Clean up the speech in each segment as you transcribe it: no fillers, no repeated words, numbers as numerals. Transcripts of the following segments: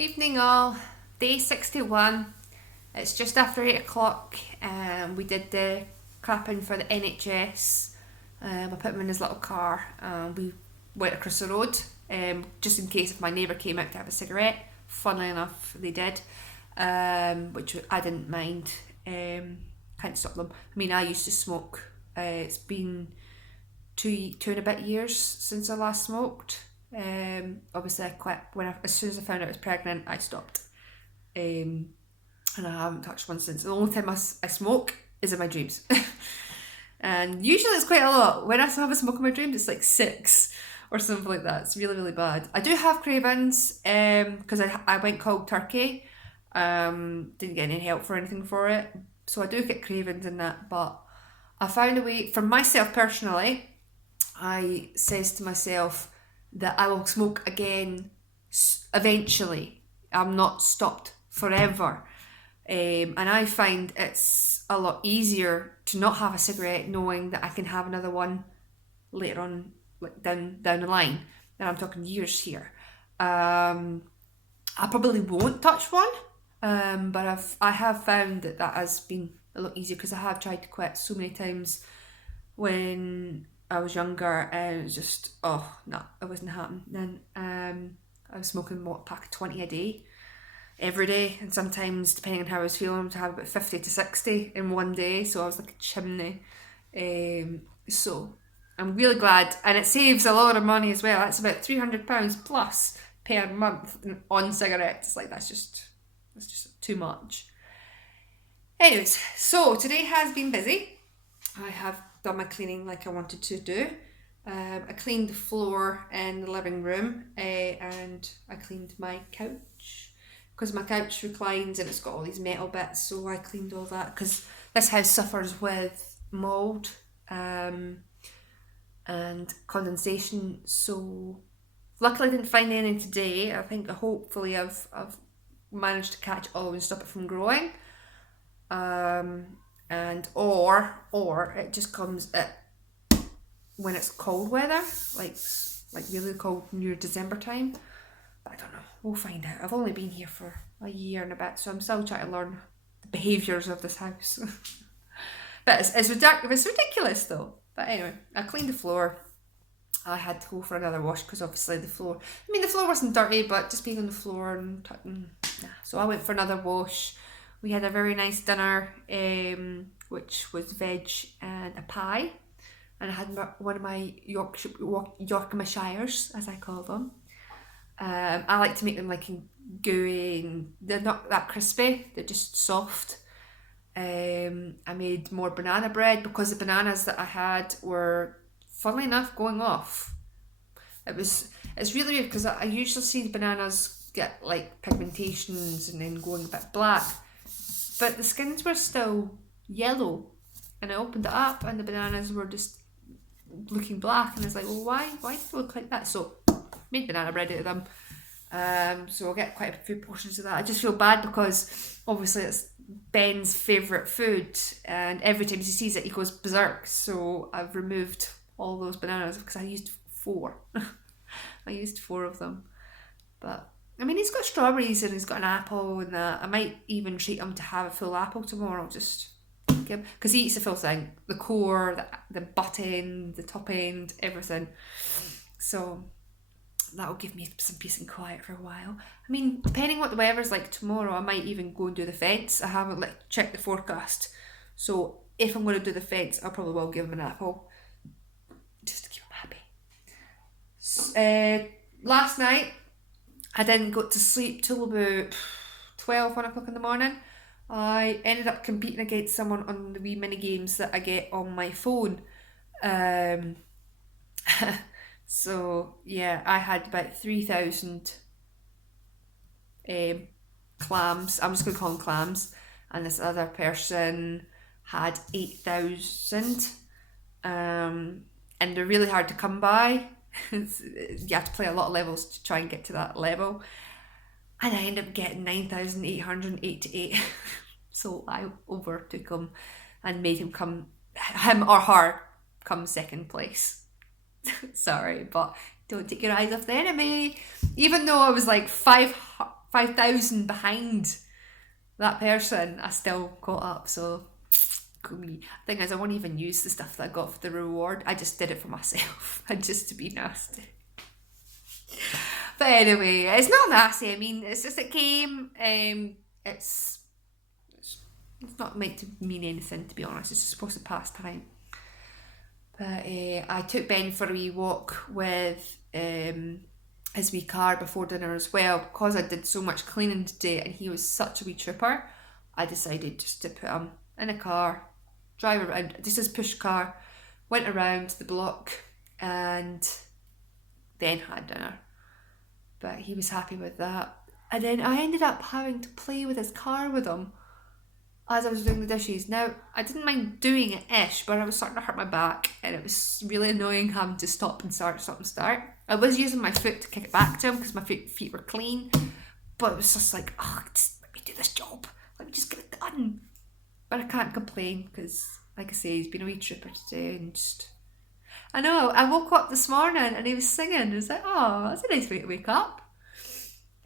Evening all, day 61. It's just after 8 o'clock. We did the clapping for the NHS. I put him in his little car and we went across the road just in case if my neighbour came out to have a cigarette. Funnily enough, they did, which I didn't mind. Can't stop them. I mean, I used to smoke. It's been two and a bit years since I last smoked. Obviously, I quit as soon as I found out I was pregnant. I stopped, and I haven't touched one since. The only time I smoke is in my dreams, and usually it's quite a lot. When I have a smoke in my dreams, it's like six or something like that. It's really really bad. I do have cravings because I went cold turkey. Didn't get any help for anything for it, so I do get cravings in that. But I found a way for myself personally. I says to myself that I will smoke again eventually. I'm not stopped forever. And I find it's a lot easier to not have a cigarette knowing that I can have another one later on, like down the line. And I'm talking years here. I probably won't touch one, but I have found that has been a lot easier because I have tried to quit so many times when I was younger, and it was just, oh no, it wasn't happening. I was smoking a pack of 20 a day every day, and sometimes depending on how I was feeling I would have about 50 to 60 in one day, so I was like a chimney. So I'm really glad, and it saves a lot of money as well. That's about £300 plus per month on cigarettes. Like that's just too much. Anyways, so today has been busy. I have done my cleaning like I wanted to do. I cleaned the floor in the living room, and I cleaned my couch because my couch reclines and it's got all these metal bits, so I cleaned all that because this house suffers with mould and condensation, so luckily I didn't find any today. I think hopefully I've managed to catch all and stop it from growing. And or it just comes at when it's cold weather, like really cold near December time. But I don't know. We'll find out. I've only been here for a year and a bit, so I'm still trying to learn the behaviours of this house. But it's ridiculous though. But anyway, I cleaned the floor. I had to go for another wash because obviously the floor wasn't dirty, but just being on the floor and so I went for another wash. We had a very nice dinner, which was veg and a pie, and I had one of my Yorkshires, as I call them. I like to make them like gooey, and they're not that crispy; they're just soft. I made more banana bread because the bananas that I had were, funnily enough, going off. It's really weird because I usually see the bananas get like pigmentations and then going a bit black. But the skins were still yellow, and I opened it up and the bananas were just looking black, and I was like, well, why do they look like that? So made banana bread out of them. So I'll get quite a few portions of that. I just feel bad because obviously it's Ben's favourite food, and every time he sees it he goes berserk, so I've removed all those bananas because I used 4. I used 4 of them. But I mean, he's got strawberries and he's got an apple and that. I might even treat him to have a full apple tomorrow, just give, because he eats the full thing, the core, the butt end, the top end, everything. So that'll give me some peace and quiet for a while. I mean, depending what the weather's like tomorrow, I might even go and do the fence. I haven't checked the forecast, so if I'm going to do the fence, I probably will give him an apple just to keep him happy. Last night I didn't go to sleep till about 1 o'clock in the morning. I ended up competing against someone on the wee mini games that I get on my phone. So yeah, I had about 3,000 clams. I'm just going to call them clams. And this other person had 8,000. And they're really hard to come by. You have to play a lot of levels to try and get to that level, and I ended up getting 9,888. So I overtook him and made him or her come second place. Sorry, but don't take your eyes off the enemy. Even though I was like 5,000 behind that person, I still caught up. So cool me. Thing is, I won't even use the stuff that I got for the reward. I just did it for myself and just to be nasty. But anyway, it's not nasty. I mean, it's just a game. It's not meant to mean anything, to be honest. It's just supposed to pass time. But I took Ben for a wee walk with his wee car before dinner as well, because I did so much cleaning today and he was such a wee trooper. I decided just to put him in a car, drive around, just his push car, went around the block and then had dinner. But he was happy with that. And then I ended up having to play with his car with him as I was doing the dishes. Now, I didn't mind doing it-ish, but I was starting to hurt my back and it was really annoying having to stop and start. I was using my foot to kick it back to him because my feet were clean, but it was just like, just let me do this job. Let me just get it done. But I can't complain because, like I say, he's been a wee trooper today and just... I know, I woke up this morning and he was singing. I was like, that's a nice way to wake up.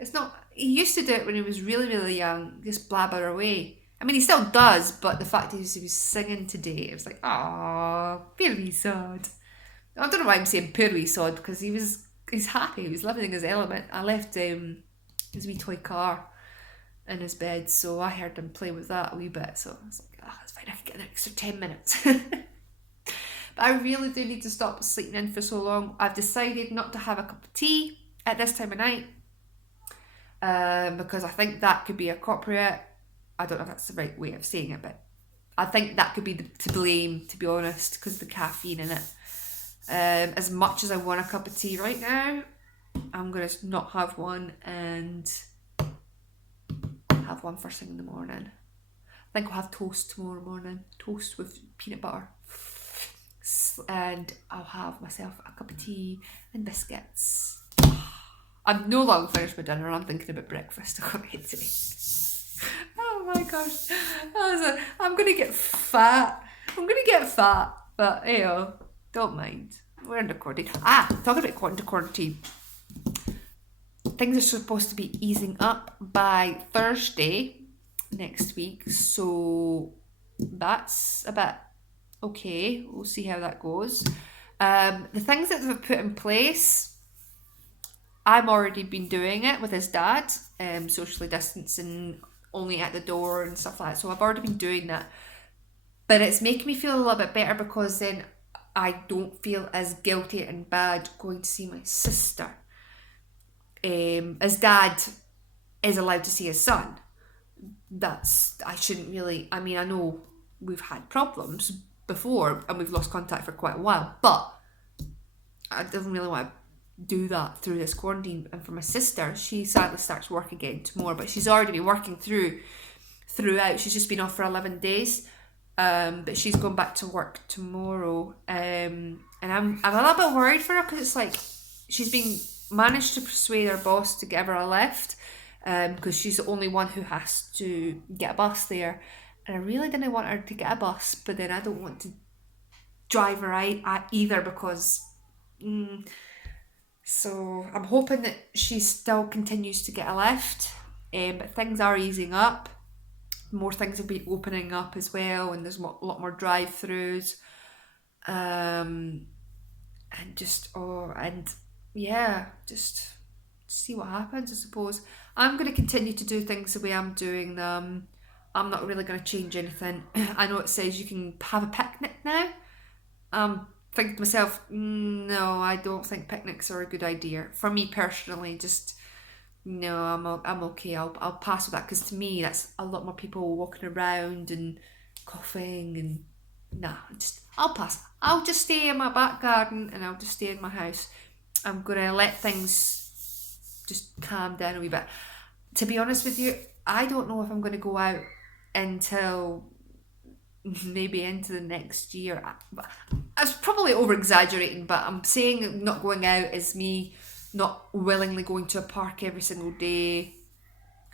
It's not... He used to do it when he was really, really young, just blabber away. I mean, he still does, but the fact is he was singing today, it was like, poor wee sod. I don't know why I'm saying poor wee sod, because he's happy, he was living in his element. I left his wee toy car in his bed, so I heard him play with that a wee bit, so I was like, that's fine, I can get an extra 10 minutes. But I really do need to stop sleeping in for so long. I've decided not to have a cup of tea at this time of night, because I think that could be appropriate. I don't know if that's the right way of saying it, but I think that could be to blame, to be honest, because of the caffeine in it. As much as I want a cup of tea right now, I'm going to not have one and have one first thing in the morning. I think I'll have toast tomorrow morning, toast with peanut butter. And I'll have myself a cup of tea and biscuits. I'm no longer finished my dinner, I'm thinking about breakfast already. Oh my gosh. I'm going to get fat. But don't mind. We're under quarantine. Talking about under quarantine. Things are supposed to be easing up by Thursday next week. So that's a bit okay. We'll see how that goes. The things that they've put in place, I've already been doing it with his dad, socially distancing, only at the door and stuff like that. So I've already been doing that. But it's making me feel a little bit better because then I don't feel as guilty and bad going to see my sister. As dad is allowed to see his son. I know we've had problems before and we've lost contact for quite a while, but I don't really want to do that through this quarantine. And for my sister, she sadly starts work again tomorrow, but she's already been working throughout. She's just been off for 11 days, but she's going back to work tomorrow, and I'm a little bit worried for her because it's like she's been managed to persuade her boss to give her a lift, because she's the only one who has to get a bus there, and I really didn't want her to get a bus, but then I don't want to drive her out either because so I'm hoping that she still continues to get a lift, but things are easing up. More things will be opening up as well, and there's a lot more drive-throughs, and just see what happens. I suppose I'm going to continue to do things the way I'm doing them. I'm not really going to change anything. I know it says you can have a picnic now. Thinking to myself, no, I don't think picnics are a good idea. For me personally, no, I'm okay. I'll pass with that because to me that's a lot more people walking around and coughing and I'll pass. I'll just stay in my back garden and I'll just stay in my house. I'm gonna let things just calm down a wee bit. To be honest with you, I don't know if I'm gonna go out until maybe into the next year. I was probably over exaggerating, but I'm saying not going out is me not willingly going to a park every single day.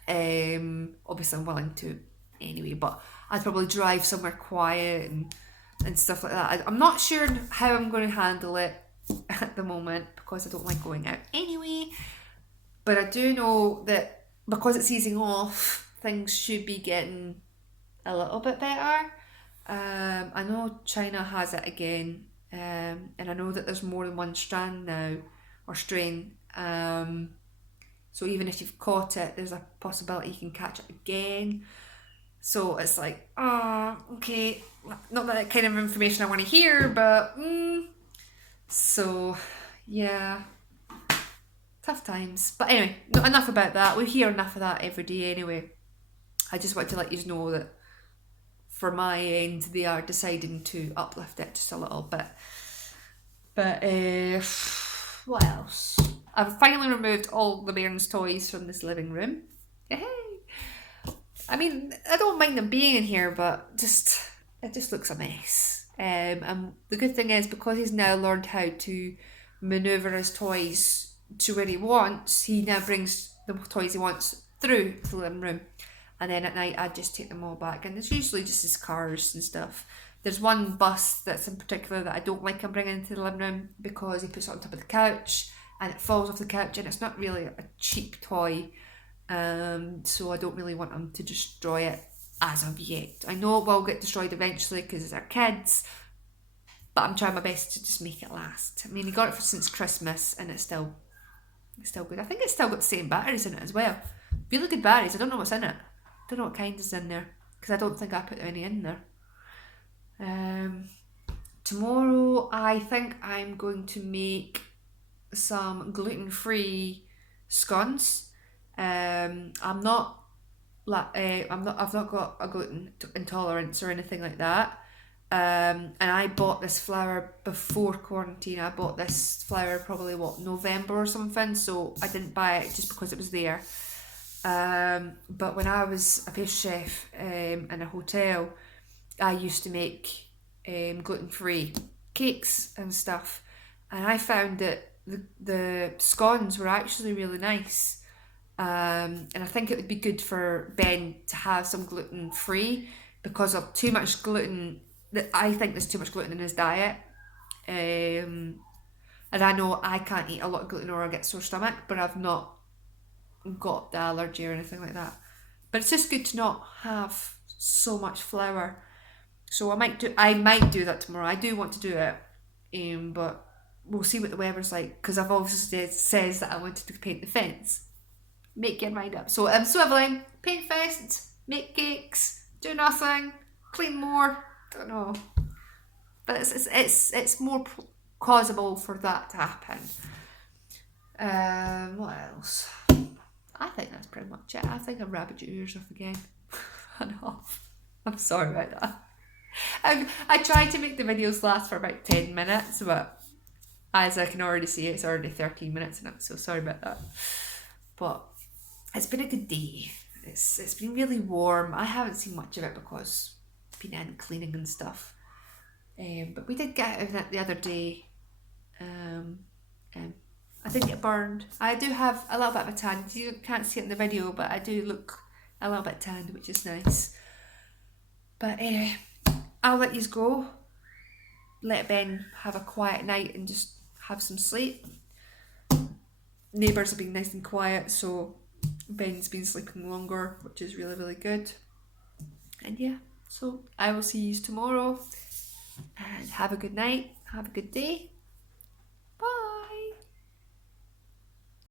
Obviously I'm willing to anyway, but I'd probably drive somewhere quiet and stuff like that. I'm not sure how I'm going to handle it at the moment because I don't like going out anyway, but I do know that because it's easing off, things should be getting a little bit better. I know China has it again, and I know that there's more than one strand now, or strain. So even if you've caught it, there's a possibility you can catch it again. So it's like, okay, not that kind of information I want to hear, but so yeah, tough times. But anyway, not enough about that. We hear enough of that every day anyway. I just want to let you know that for my end, they are deciding to uplift it just a little bit. But what else? I've finally removed all the bairns' toys from this living room. Yay! I mean, I don't mind them being in here, but it just looks a mess. And the good thing is, because he's now learned how to manoeuvre his toys to where he wants, he now brings the toys he wants through the living room. And then at night, I just take them all back. And it's usually just his cars and stuff. There's one bus that's in particular that I don't like him bringing into the living room because he puts it on top of the couch and it falls off the couch, and it's not really a cheap toy. So I don't really want him to destroy it as of yet. I know it will get destroyed eventually because it's our kids, but I'm trying my best to just make it last. I mean, he got it since Christmas and it's still good. I think it's still got the same batteries in it as well. Really good batteries. I don't know what's in it. I don't know what kind is in there because I don't think I put any in there. Tomorrow I think I'm going to make some gluten-free scones. I've not got a gluten intolerance or anything like that. And I bought this flour before quarantine. I bought this flour probably November or something, so I didn't buy it just because it was there. But when I was a pastry chef in a hotel, I used to make gluten-free cakes and stuff, and I found that the scones were actually really nice. And I think it would be good for Ben to have some gluten-free because of too much gluten. I think there's too much gluten in his diet. And I know I can't eat a lot of gluten or I get sore stomach, but I've not got the allergy or anything like that. But it's just good to not have so much flour. So I might do that tomorrow. I do want to do it, but we'll see what the weather's like because I've obviously says that I wanted to paint the fence. Make your mind up. So I'm swiveling, paint fence, make cakes, do nothing, clean more. Don't know, but it's more plausible for that to happen. What else? I think that's pretty much it. I think I've rabbited your ears off again. Enough. I'm sorry about that. I try to make the videos last for about 10 minutes, but as I can already see, it's already 13 minutes, and I'm so sorry about that. But it's been a good day. It's been really warm. I haven't seen much of it because I've been in cleaning and stuff. But we did get out of it the other day. I did get burned. I do have a little bit of a tan. You can't see it in the video, but I do look a little bit tanned, which is nice. But anyway, I'll let you go. Let Ben have a quiet night and just have some sleep. Neighbours have been nice and quiet, so Ben's been sleeping longer, which is really, really good. And yeah, so I will see you tomorrow. And have a good night. Have a good day.